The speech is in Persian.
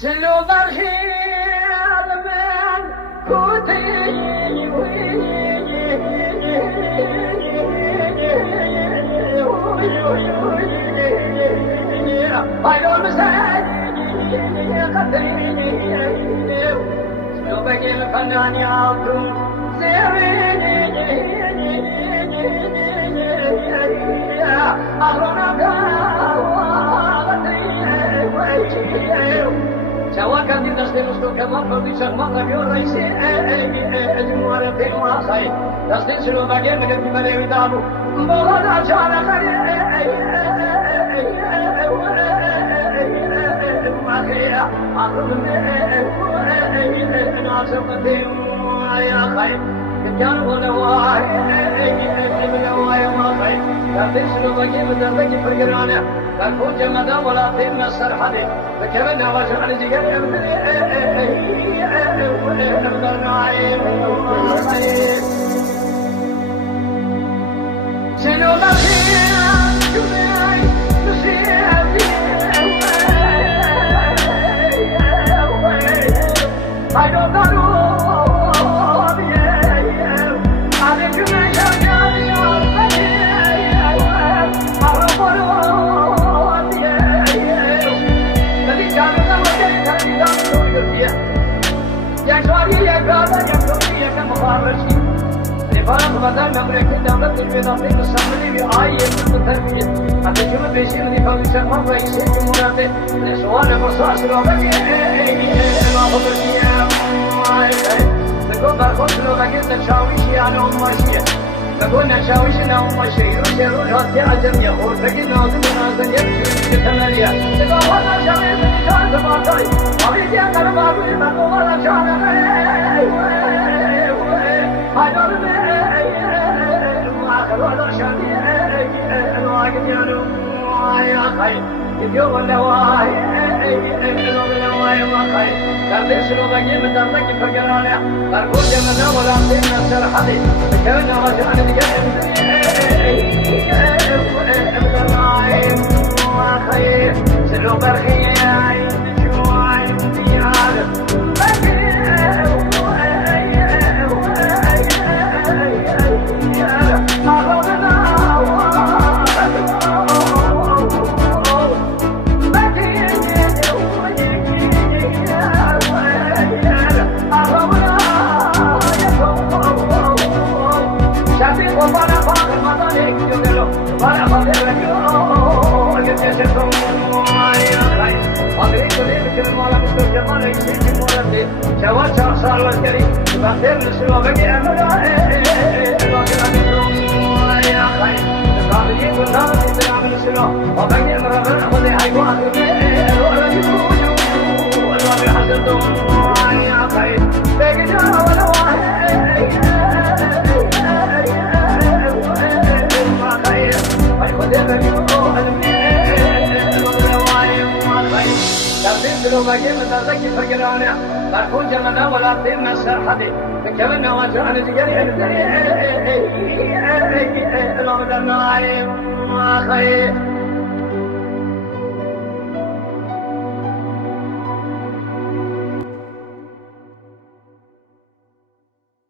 سلو برخیل من Bayram sen kadrini Slo begil fanan yavrum sevini Ahrona Çavakan dindaste nusto kama producer mata bio raisi Ejmuara pelma sai Daste slo bagel megel bimare vidabu Bola chana kare I don't know. Kadar memleket devlet ülkelerinde samimi bir ayetin terbiye. Ateşimi beşini kavuşturmak ve işe cumhuriyeti. Ne soğanı masası olacak. Tego barkoslu vakit çavuşi yani olmaşı. Tego ne çavuşi ne olmaşı. Yürüse ruhati acem ya. Ortaki nazım nazım ya. Yürüse temel ya. Tego bana çavuşi çağırdı batay. Abi diye karı bağırıyor. Ben o bana çağırdı. Haydarım ولا شبيه الواقد يلوم يا خير اليوم النواي اليوم النواي ما خير كان سلو بقي من دمك فقرانا بركوت من ولا من سرحدي كان رجعنا نقدم ما خير سلو برخي شوي ديار Çava çarşarlar geri, ben derim sıra beni emre. Kaliye bundan istiramin sıra, o beni emre ben hadi hayvan. Vallahi hazırdım ya kayıt. Peki canım لو ما جيت نزكي فقرانا بركون جمنا ولا تيمنا سرحدي كمنا وجعنا جري لو بدنا ما خير